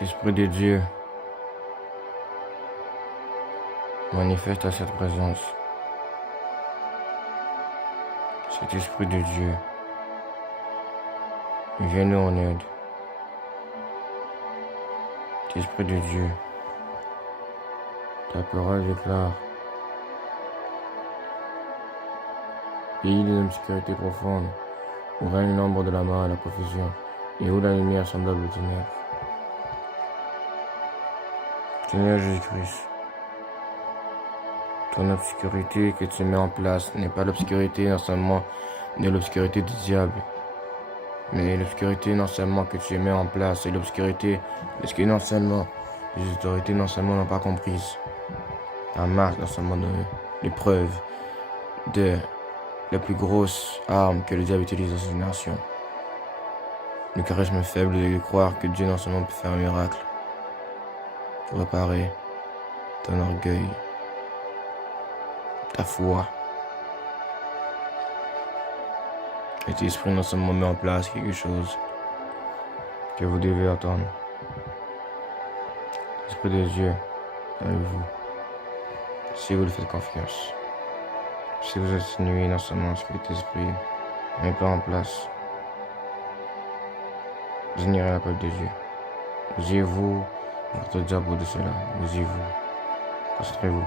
Esprit de Dieu, manifeste à cette présence. Cet Esprit de Dieu, viens nous en aide. Esprit de Dieu, ta parole déclare: pays des obscurités profondes, où règne l'ombre de la mort et la confusion, et où la lumière semblable aux ténèbres. Seigneur Jésus-Christ, ton obscurité que tu mets en place n'est pas l'obscurité non seulement de l'obscurité du diable, mais l'obscurité non seulement que tu mets en place, c'est l'obscurité parce que non seulement les autorités non seulement n'ont pas comprise la marque non seulement de l'épreuve de la plus grosse arme que le diable utilise dans une nation. Le charisme faible de croire que Dieu non seulement peut faire un miracle pour réparer ton orgueil, ta foi. Cet esprit non seulement met en place quelque chose que vous devez attendre. L'Esprit de Dieu avec vous. Si vous lui faites confiance. Si vous atténuez non seulement ce que cet esprit met pas en place, vous ignorez la parole de Dieu. Osez-vous votre diable de cela. Osez-vous. Concentrez-vous.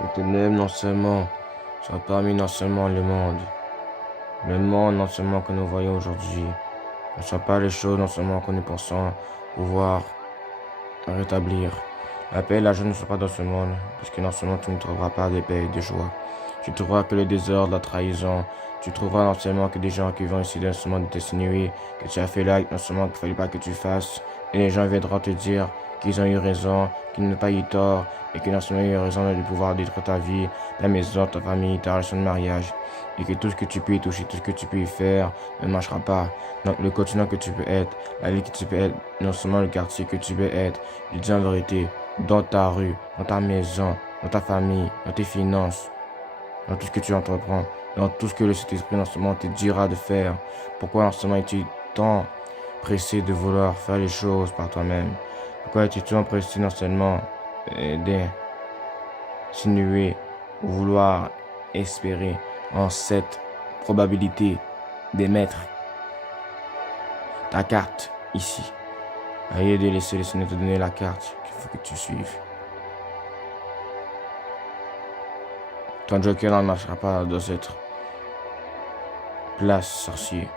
Les ténèbres non seulement sont parmi non seulement le monde non seulement que nous voyons aujourd'hui, ne sont pas les choses non seulement que nous pensons pouvoir rétablir. La paix et la joie ne sont pas dans ce monde, puisque non seulement tu ne trouveras pas de paix et de joie. Tu trouveras que le désordre, la trahison. Tu trouveras non seulement que des gens qui vont essayer non seulement de t'insinuer que tu as fait là, non seulement qu'il ne fallait pas que tu fasses. Et les gens viendront te dire qu'ils ont eu raison, qu'ils n'ont pas eu tort, et que non seulement ils ont eu raison de pouvoir détruire ta vie, ta maison, ta famille, ta relation de mariage. Et que tout ce que tu peux y toucher, tout ce que tu peux y faire ne marchera pas. Donc le continent que tu peux être, la ville que tu peux être, non seulement le quartier que tu peux être, je dis en vérité, dans ta rue, dans ta maison, dans ta famille, dans tes finances, dans tout ce que tu entreprends, dans tout ce que le Saint-Esprit non seulement te dira de faire. Pourquoi non seulement es-tu tant pressé de vouloir faire les choses par toi-même? Pourquoi es-tu tant pressé non seulement d'insinuer ou vouloir espérer en cette probabilité d'émettre ta carte ici? Ayez de laisser le Seigneur te donner la carte qu'il faut que tu suives. Ton joker n'en marchera pas dans cette place, sorcier.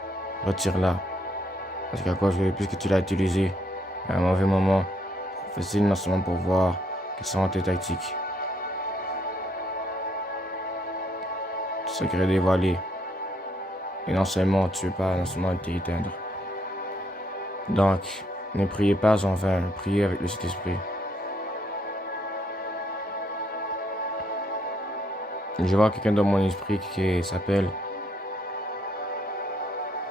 Retire-la. Parce qu'à cause que puisque tu l'as utilisé à un mauvais moment, facile non seulement pour voir quelles sont tes tactiques. Secret dévoilé. Et non seulement tu ne veux pas non seulement t'éteindre. Donc, ne priez pas en vain, priez avec le Saint-Esprit. Je vois quelqu'un dans mon esprit qui s'appelle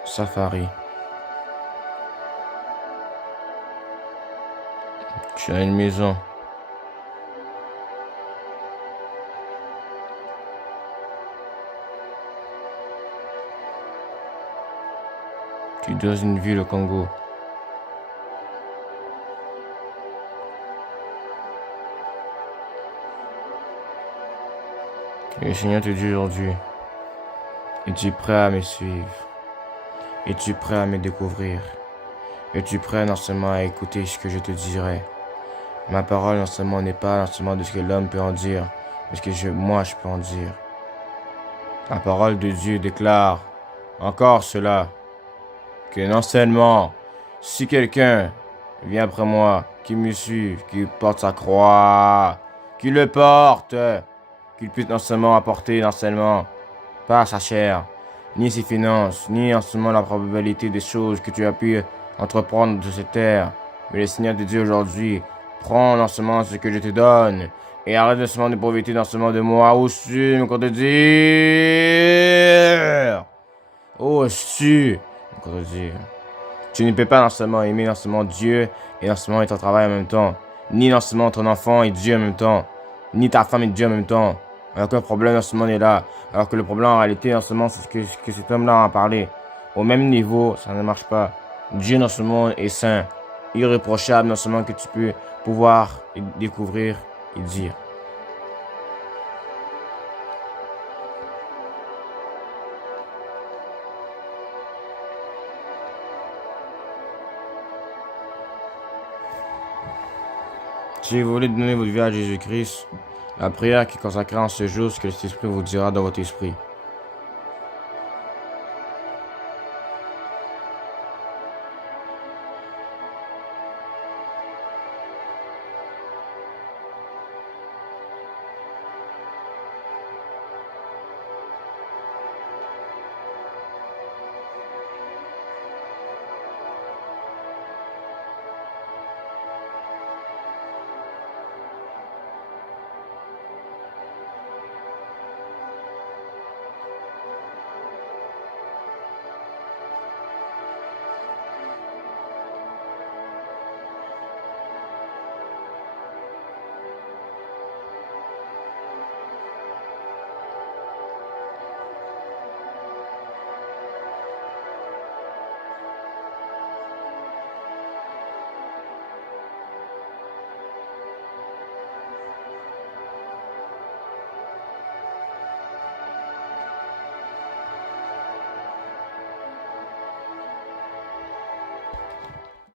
Safari. Tu as une maison. Tu es dans une ville au Congo. Que le Seigneur te dit aujourd'hui, es-tu prêt à me suivre? Es-tu prêt à me découvrir? Es-tu prêt non seulement à écouter ce que je te dirai? Ma parole non seulement n'est pas non seulement de ce que l'homme peut en dire, mais ce que moi je peux en dire. La parole de Dieu déclare encore cela, que non seulement si quelqu'un vient après moi, qui me suit, qui porte sa croix, qui le porte, qu'il puisse non seulement apporter non seulement pas sa chair, ni ses finances, ni non seulement la probabilité des choses que tu as pu entreprendre de cette terre. Mais le Seigneur te dit aujourd'hui, prends non seulement ce que je te donne, et arrête non seulement de profiter non seulement de moi. Oses-tu me contredire? Oses-tu me contredire? Tu ne peux pas non seulement aimer non seulement Dieu et non seulement ton travail en même temps, ni non seulement ton enfant et Dieu en même temps, ni ta femme et Dieu en même temps. Alors qu'un problème non seulement est là, alors que le problème en réalité non seulement c'est ce que cet homme-là a parlé. Au même niveau, ça ne marche pas. Dieu non seulement est saint, irréprochable non seulement que tu peux pouvoir découvrir et dire. Si vous voulez donner votre vie à Jésus-Christ, la prière qui est consacrée en ce jour, ce que l'Esprit vous dira dans votre esprit.